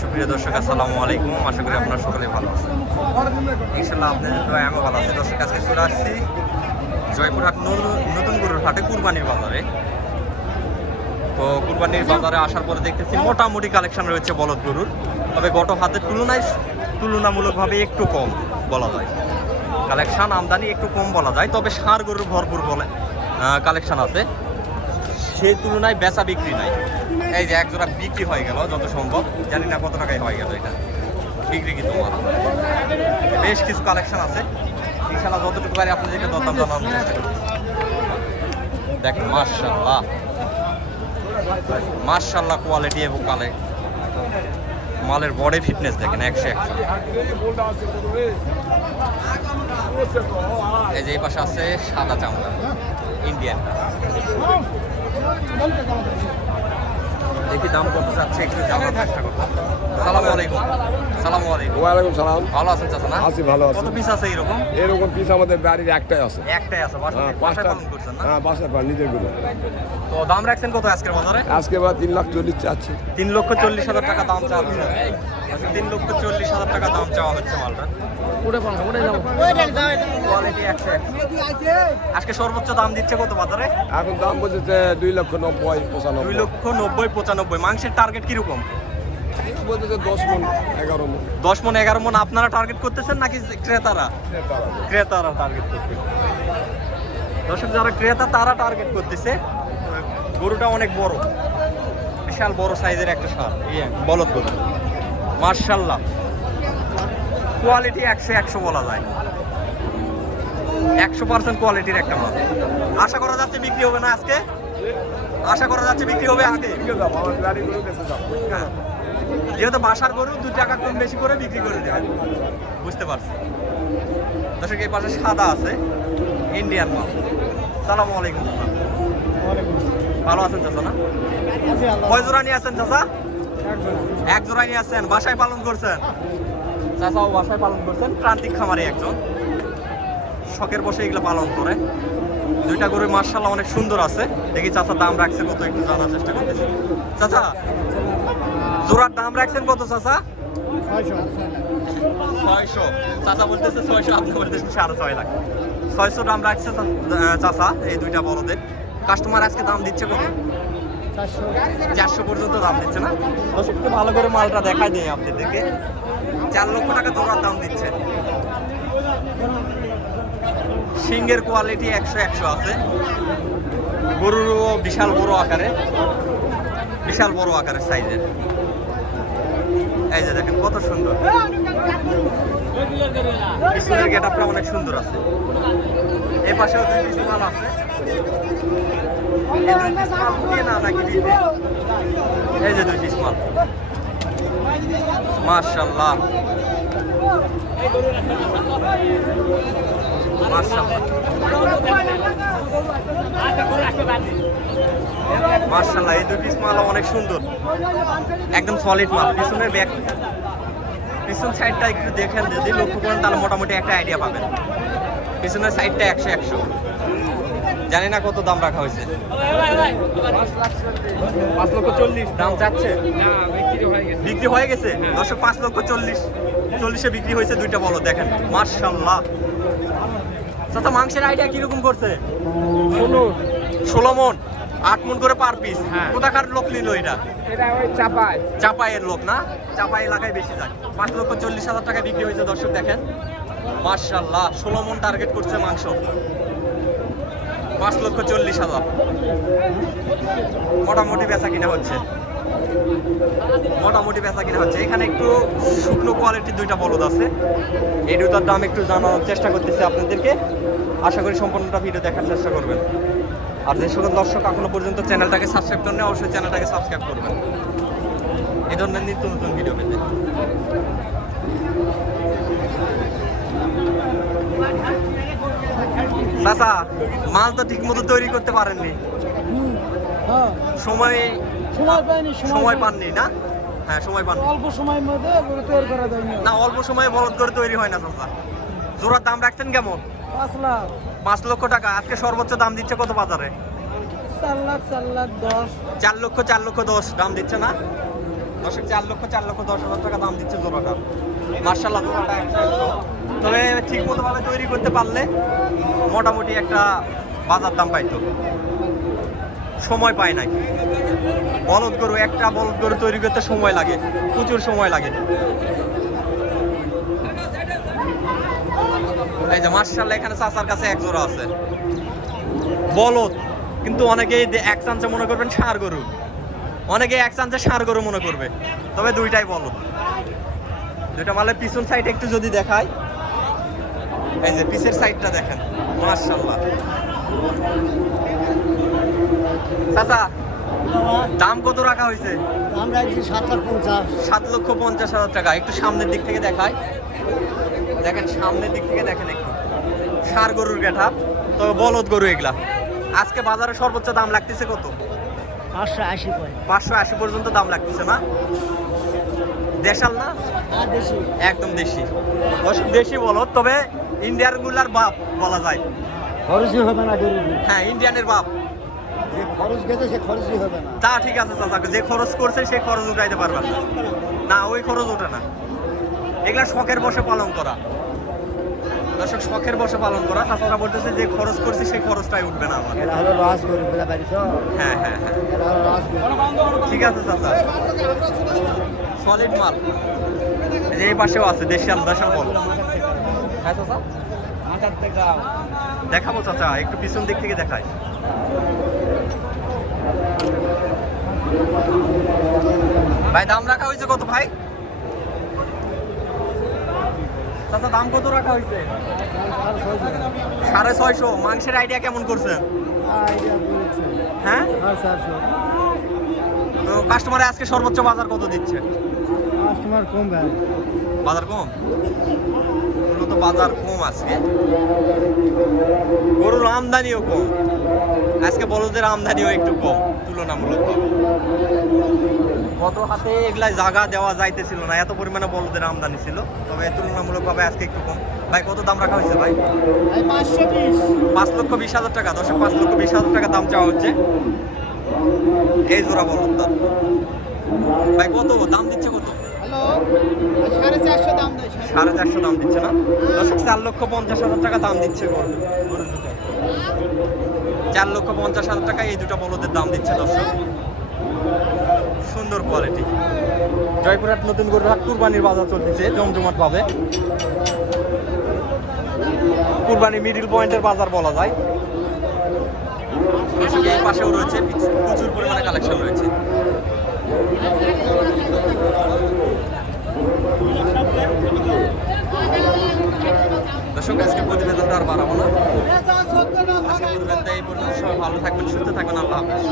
সুপ্রিয় দর্শক, আসসালামু আলাইকুম। আশা করি আপনারা সকলে ভালো আছেন। ইনশাল্লাহ আপনাদের দোয়ায় আমি ভালো আছি। দর্শক, আজকে চলে আসছি জয়পুরহাট নতুন গরুর হাটে, কুরবানির বাজারে। তো কুরবানির বাজারে আসার পরে দেখতেছি মোটামুটি কালেকশন রয়েছে বলদ গরুর, তবে গত হাতের তুলনায় তুলনামূলকভাবে একটু কম বলা যায়। কালেকশন আমদানি একটু কম বলা যায়, তবে ষাঁড় গরুর ভরপুর বলে কালেকশন আছে। সেই তুলনায় বেচা বিক্রি নাই। এই যে একজোড়া বিক্রি হয়ে গেল যত সম্ভব, জানি না কত টাকায় হয়ে গেল এটা বিক্রি। কি তোমার বেশ কিছু কালেকশন আছে, ইনশাল্লাহ যতটুকু পারি আপনাদেরকে দরদাম জানানোর চেষ্টা করি। দেখেন মাশাআল্লাহ মাশাআল্লাহ কোয়ালিটি এবং মালের বডি ফিটনেস দেখেন 100। এই যে এই পাশে আছে সাদা চামড়া ইন্ডিয়ানটা, দেখি দাম কত যাচ্ছে একটু জানার চেষ্টা করবো। আসসালামু আলাইকুম। আসসালামু আলাইকুম। ওয়ালাইকুম সালাম। ভালো আছেন চাচা? না আছি, ভালো আছি। কত পিস আছে এরকম? এরকম পিস আমাদের বাড়ির একটাই আছে। একটাই আছে, বাসায় পালন করছেন না? হ্যাঁ, বাসায় পালন, নিজের গুলো। তো দাম রাখছেন কত আজকের বাজারে? আজকে বা 3,40,000 চাচ্ছি। 3,40,000 টাকা দাম চাওয়া হচ্ছে। 3,40,000 টাকা দাম চাওয়া হচ্ছে মালটা। কোয়ালিটি 100। আজকে সর্বোচ্চ দাম দিচ্ছে কত বাজারে? এখন দাম বলছে 2,90,000, 95,000। 2,90,000, 95,000। মাংসের টার্গেট কিরকম? বলতেছে 10 মণ, 11 মণ। 10 মণ 11 মণ আপনারা টার্গেট করতেছেন নাকি ক্রেতারা? ক্রেতারা টার্গেট করতেছে। দর্শক, যারা ক্রেতা তারা টার্গেট করতেছে। গরুটা অনেক বড়, বিশাল বড় সাইজের একটা ষাঁড়, বলদ গরু। মাশাআল্লাহ কোয়ালিটি 100 বলা যায়। 100% কোয়ালিটির একটা মাল। আশা করা যাচ্ছে বিক্রি হবে না আজকে? আশা করা যাচ্ছে বিক্রি হবে আজকে। যেহেতু বাসার গরু 2 টাকা কম বেশি করে বিক্রি করে দেবেন, বুঝতে পারছি। দর্শক, এই পাশে সাদা আছে ইন্ডিয়ান মাল। সালামু আলাইকুম। ভালো আছেন চাচা? না কয় জোড়া নিয়ে আসছেন চাচা? এক জোড়া নিয়ে আসছেন। বাসায় পালন করছেন? চাচাও বাসায় পালন করছেন, প্রান্তিক খামারে একজন, শখের বসে এগুলো পালন করে। 2টা গরু মাশাআল্লাহ অনেক সুন্দর আছে। দেখি চাচা দাম রাখছে কত, একটু জানার চেষ্টা করতেছি। চাচা, জোড়ার দাম রাখছেন কত চাচা? 600। চাচা বলতেছে 600, আপনি বলতেছেন 6.5 লাখ। 600 দাম রাখছে চাচা এই 2টা বড়দের। কাস্টমার আজকে দাম দিচ্ছে কত? 400 পর্যন্ত দাম দিচ্ছে না? দর্শক, একটু ভালো করে মালটা দেখাই দিই আপনাদেরকে। 4 লক্ষ টাকা জোড়ার দাম দিচ্ছে। সিংহের কোয়ালিটি 100 আছে। গরুরও বিশাল বড় আকারের সাইজের। এই যে দেখেন কত সুন্দর, পিছনের গেটআপটা অনেক সুন্দর আছে। এই পাশেও 2 পিস মাল আছে। এই যে 2 পিস মাল, মাশাআল্লাহ মাশাআল্লাহ মাশাআল্লাহ। এই 2 পিস মাল অনেক সুন্দর, একদম সলিড মাল। পিছন সাইডটা একটু দেখেন, যদি লক্ষ্য করেন তাহলে মোটামুটি একটা আইডিয়া পাবেন। পিছনের সাইডটা 100। জানি না কত দাম রাখা হয়েছে। 5,40,000 দাম চাচ্ছে। বিক্রি হয়ে গেছে দর্শক। 5,40,000 বিক্রি হয়েছে 2টা বলো। দেখেন মাশাআল্লাহ। চাচা, মাংসের আইডিয়া কিরকম করছে? 16 মণ, 8 মণ করে পার পিস। কোথাকার লোক নিল এটা? চাপাইয়ের লোক না? চাপাই এলাকায় বেশি যায়। 5,40,000 টাকা বিক্রি হয়েছে দর্শক। দেখেন মাশাআল্লাহ, 16 মণ টার্গেট করছে মাংস। 5,40,000 মোটামুটি বেচা কিনা হচ্ছে। এখানে একটু শুকনো কোয়ালিটির 2টা বলদ আছে। এই 2টার দাম একটু জানানোর চেষ্টা করতেছি আপনাদেরকে। আশা করি সম্পূর্ণটা ভিডিও দেখার চেষ্টা করবেন। আর যে সকল দর্শক এখনো পর্যন্ত চ্যানেলটাকে সাবস্ক্রাইব করেন, অবশ্যই চ্যানেলটাকে সাবস্ক্রাইব করবেন এই ধরনের নিত্য নতুন ভিডিও পেতে। চাচা, মাল তো ঠিক মতো তৈরি করতে পারেননি, সময় পাননি না? হ্যাঁ, সময় পান। অল্প সময়ের মধ্যে তৈরি করা যায় না, অল্প সময়ে বলদ করে তৈরি হয় না চাচা। জোড়ার দাম রাখছেন কেমন? 5 লাখ। 5 লক্ষ টাকা। আজকে সর্বোচ্চ দাম দিচ্ছে কত বাজারে? 4 লাখ 10। 4 লক্ষ 10 দাম দিচ্ছে না? দর্শক 4,10,000 টাকা দাম দিচ্ছে জোড়াটা। মার্শাল্লাহ জোড়াটা 100। তবে ঠিক মতো ভাবে তৈরি করতে পারলে মোটামুটি একটা বাজার দাম পাইতো, সময় পায় নাই। বলদ গরু, একটা বলদ গরু তৈরি করতে সময় লাগে, প্রচুর সময় লাগে। এই যে মার্শাল্লাহ এখানে চাচার কাছে এক জোড়া আছে বলদ, কিন্তু অনেকেই এক চান্সে মনে করবেন ষাঁড় গরু, অনেকে এক চান্সে ষাঁড় গরু মনে করবে, তবে দুইটাই বলদ। দুইটা মালের পিছন সাইড একটু যদি দেখাই, এই যে পিছের সাইডটা দেখেন মার্শাল্লাহ। চাচা দাম কত রাখা হয়েছে? আমরা 7,50,000। 7,50,000 টাকা। একটু সামনের দিক থেকে দেখাই, দেখেন সামনের দিক থেকে দেখেন একটু, ষাঁড় গরুর গেটআপ, তবে বলদ গরু এগুলা। আজকে বাজারে সর্বোচ্চ দাম লাগতেছে কত? 580 করে। 580 পর্যন্ত দাম লাগতেছে না? দেশাল না? দেশি। একদম দেশি, দেশি বলদ, তবে ইন্ডিয়ান গুলার বাপ বলা যায়। খরচই হবে না গরু। হ্যাঁ, ইন্ডিয়ানের বাপ। যে খরচ গেছে সে খরচই হবে না। তা ঠিক আছে চাচা, যে খরচ করছে সেই খরচ উঠাইতে পারবেন না, না ওই খরচ ওঠে না। এগুলা শখের বসে পালন করা, দর্শক শখের বসে পালন করা। চাচারা বলতেছে যে খরচ করছি সেই খরচটাই উঠবে না আমার। এটা হলো লস গরু, বুঝতে পারিস? হ্যাঁ হ্যাঁ হ্যাঁ, এটা হলো লস গরু। ঠিক আছে চাচা, সলিড মাল। এই যে এই পাশেও আছে দেশাল দেশাল বল। হ্যাঁ চাচা, দেখাবো চাচা, একটু পিছন দিক থেকে দেখাই। ভাই দাম রাখা হয়েছে কত ভাই? চাচা দাম কত রাখা হয়েছে? 650। মাংসের আইডিয়া কেমন করছেন? হ্যাঁ, তো কাস্টমারে আজকে সর্বোচ্চ বাজার কত দিচ্ছে? কাস্টমার কম ভাই। বাজার কম, মূলত বাজার কম আজকে। গরুর আমদানিও কম আজকে, বলদের আমদানিও একটু কম তুলনামূলক। গত হাতে এগুলাই জায়গা দেওয়া যাইতেছিল না, এত পরিমাণে বলদের আমদানি ছিল, তবে তুলনামূলকভাবে আজকে একটু কম। ভাই কত দাম রাখা হয়েছে ভাই? 5,20,000 টাকা। দর্শক 5,20,000 টাকা দাম চাওয়া হচ্ছে এই জোড়া বলদ দাম। ভাই কত দাম দিচ্ছে? কত? হ্যালো, 450 দাম দেয়। 450 দাম দিচ্ছে না? দর্শক 4,50,000 টাকা দাম দিচ্ছে গরু। 4,50,000 টাকা এই দুটো বলদের দাম দিচ্ছে দর্শক। সুন্দর কোয়ালিটি। জয়পুরহাট নতুন গরুরহাট কুরবানির বাজার চলতেছে জমজমাট ভাবে। কুরবানি মিডিল পয়েন্টের বাজার বলা যায়। দর্শক এই পাশেও রয়েছে প্রচুর পরিমাণে কালেকশন রয়েছে। দর্শক আজকে প্রতিবেদনটা আর বাড়াবো না, আজকে প্রতিবেদনটা এই পর্যন্ত। সবাই ভালো থাকবেন, সুস্থ থাকবেন, আল্লাহ হাফেজ।